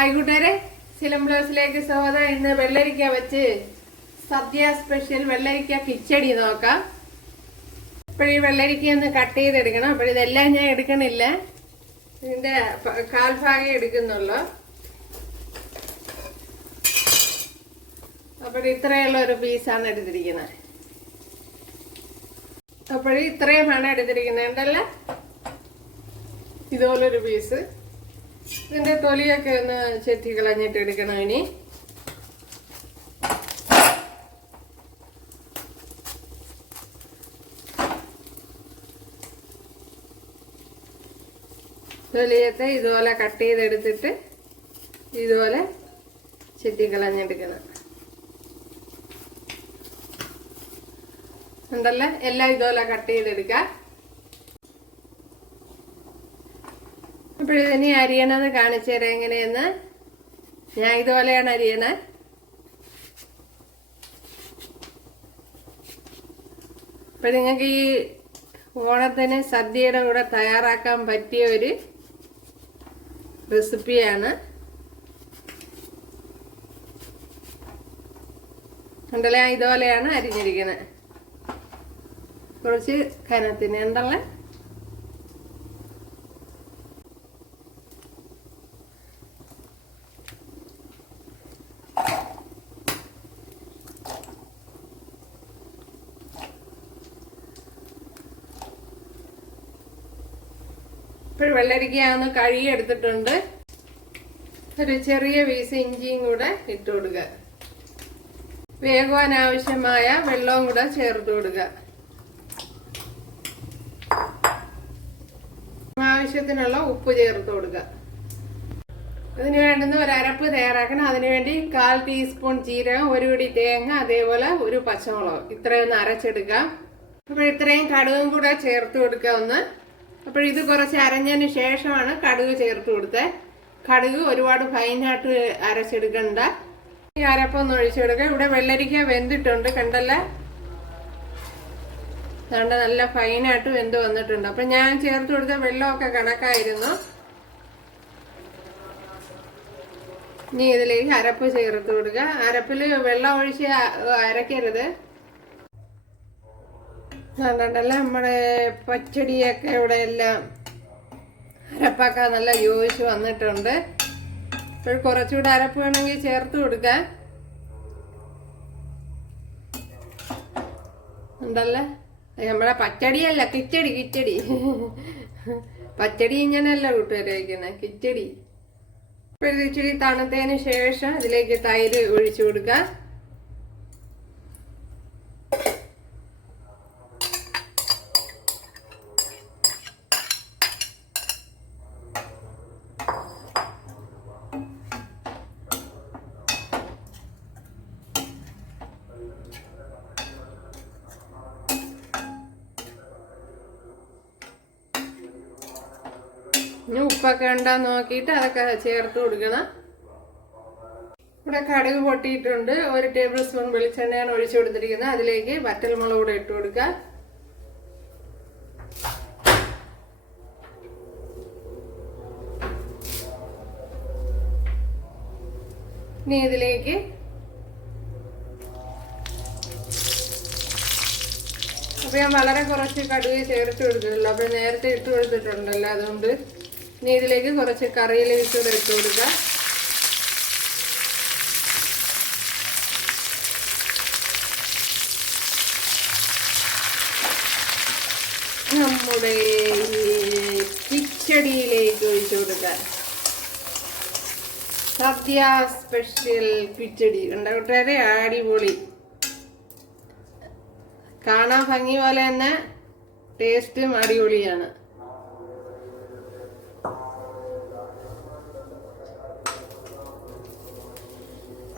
Hi സിലം ബ്ലൗസിലേക്ക് സ്വാഗതം ഇന്ന് വെള്ളരിക്ക വെച്ച് സദ്യ സ്പെഷ്യൽ വെള്ളരിക്ക കിച്ചടി നോക്കാം. ഇപ്പോഴീ വെള്ളരിക്ക ഒന്ന് കട്ട് ചെയ്തെടുക്കണം. അപ്പോൾ ഇതെല്ലാം ഞാൻ എടുക്കണില്ല. ഇതിന്റെ പ- കാൽഭാഗം എടുക്കുന്നുള്ളൂ. അപ്പോൾ ഇത്രയുള്ള ഒരു പീസാണ് എടുത്തിരിക്കുന്നത്. അപ്പോൾ ഇത്രയുമാണ് എടുത്തിരിക്കുന്നത്. ഉണ്ടല്ലേ ഇതുപോലൊരു പീസ്. ഇതിന്റെ തൊലിയൊക്കെ ഒന്ന് ചെത്തി കളഞ്ഞിട്ട് എടുക്കണം ഇനി. തൊലിയത്തെ ഇതുപോലെ കട്ട് ചെയ്തെടുത്തിട്ട് ഇതുപോലെ ചെത്തി കളഞ്ഞെടുക്കണം. ഉണ്ടല്ലേ എല്ലാം ഇതുപോലെ കട്ട് ചെയ്തെടുക്കാം. അപ്പോഴിതിനി അരിയണത് കാണിച്ചു തരാം. എങ്ങനെയെന്ന്? ഞാൻ ഇതുപോലെയാണ് അരിയണ. അപ്പൊ നിങ്ങൾക്ക് ഈ ഓണത്തിന് സദ്യയുടെ കൂടെ തയ്യാറാക്കാൻ പറ്റിയ ഒരു റെസിപ്പിയാണ്. ഉണ്ടല്ലേ ഇതുപോലെയാണ് അരിഞ്ഞിരിക്കുന്നത് കുറച്ച് കനത്തിന്. ഉണ്ടല്ലേ ഇപ്പോൾ വെള്ളരിക്കയാന്ന് കഴുകി എടുത്തിട്ടുണ്ട് ഒരു ചെറിയ പീസ് ഇഞ്ചിയും കൂടെ ഇട്ട് കൊടുക്കുക. വേകുവാൻ ആവശ്യമായ വെള്ളവും കൂടെ ചേർത്ത് കൊടുക്കുക. ആവശ്യത്തിനുള്ള ഉപ്പ് ചേർത്ത് കൊടുക്കുക. ഇതിന് വേണ്ടുന്ന ഒരു അരപ്പ് തയ്യാറാക്കണം. അതിനുവേണ്ടി കാൽ ടീസ്പൂൺ ജീരകം ഒരു പിടി തേങ്ങ അതേപോലെ ഒരു പച്ചമുളക്. ഇത്രയൊന്ന് അരച്ചെടുക്കാം. അപ്പോൾ ഇത്രയും കടുകും കൂടെ ചേർത്ത് കൊടുക്കുക ഒന്ന്. അപ്പോൾ ഇത് കുറച്ച് അരഞ്ഞതിന് ശേഷമാണ് കടുക് ചേർത്ത് കൊടുത്തത് കടുക് ഒരുപാട് ഫൈനായിട്ട് അരച്ചെടുക്കണ്ട. ഈ അരപ്പൊന്ന് ഒഴിച്ചു കൊടുക്കുക ഇവിടെ വെള്ളരിക്ക വെന്തിട്ടുണ്ട് കണ്ടല്ലേ? അതുകൊണ്ട് നല്ല ഫൈനായിട്ട് വെന്ത് വന്നിട്ടുണ്ട്. അപ്പം ഞാൻ ചേർത്ത് കൊടുത്ത വെള്ളമൊക്കെ കണക്കായിരുന്നു. ഇനി ഇതിലേക്ക് അരപ്പ് ചേർത്ത് കൊടുക്കുക അരപ്പിൽ വെള്ളം ഒഴിച്ച് അരക്കരുത്. അതുകൊണ്ടല്ല നമ്മുടെ പച്ചടിയൊക്കെ ഇവിടെ എല്ലാം അരപ്പാക്കാൻ നല്ല യോജിച്ച് വന്നിട്ടുണ്ട്. ഇപ്പോൾ കുറച്ചുകൂടെ അരപ്പ് വേണമെങ്കിൽ ചേർത്ത് കൊടുക്കാം. ഉണ്ടല്ലേ? നമ്മുടെ പച്ചടിയല്ല കിച്ചടി കിച്ചടി. പച്ചടി ഇങ്ങനെയല്ല കൂട്ടുകാരെ വയ്ക്കുന്നത് കിച്ചടി. ഇപ്പോൾ ഇച്ചിരി തണുത്തതിന് ശേഷം ഇതിലേക്ക് തൈര് ഒഴിച്ചു കൊടുക്കുക ഇനി ഉപ്പൊക്കെ ഉണ്ടോന്ന് നോക്കിയിട്ട് അതൊക്കെ ചേർത്ത് കൊടുക്കണം. ഇവിടെ കടുക് പൊട്ടിയിട്ടുണ്ട്. ഒരു ടേബിൾ സ്പൂൺ വെളിച്ചെണ്ണയാണ് ഒഴിച്ചു കൊടുത്തിരിക്കുന്നത്. അതിലേക്ക് വറ്റൽമുളക് കൂടെ ഇട്ട് കൊടുക്കുക. ഇനി ഇതിലേക്ക് അപ്പൊ ഞാൻ വളരെ കുറച്ച് കടുക് ചേർത്ത് കൊടുത്തിട്ടുള്ളൂ. അപ്പൊ നേരത്തെ ഇട്ട് കൊടുത്തിട്ടുണ്ടല്ലോ അതുകൊണ്ട്. ഇനി ഇതിലേക്ക് കുറച്ച് കറിയിലേക്ക് കൂടെ ഇട്ട് കൊടുക്കുക. നമ്മുടെ കിച്ചടിയിലേക്ക് ഒഴിച്ചു കൊടുക്കുക. സദ്യ സ്പെഷ്യൽ കിച്ചടി. ഉണ്ട് അടിപൊളി. കാണാൻ ഭംഗി പോലെ തന്നെ ടേസ്റ്റും അടിപൊളിയാണ്.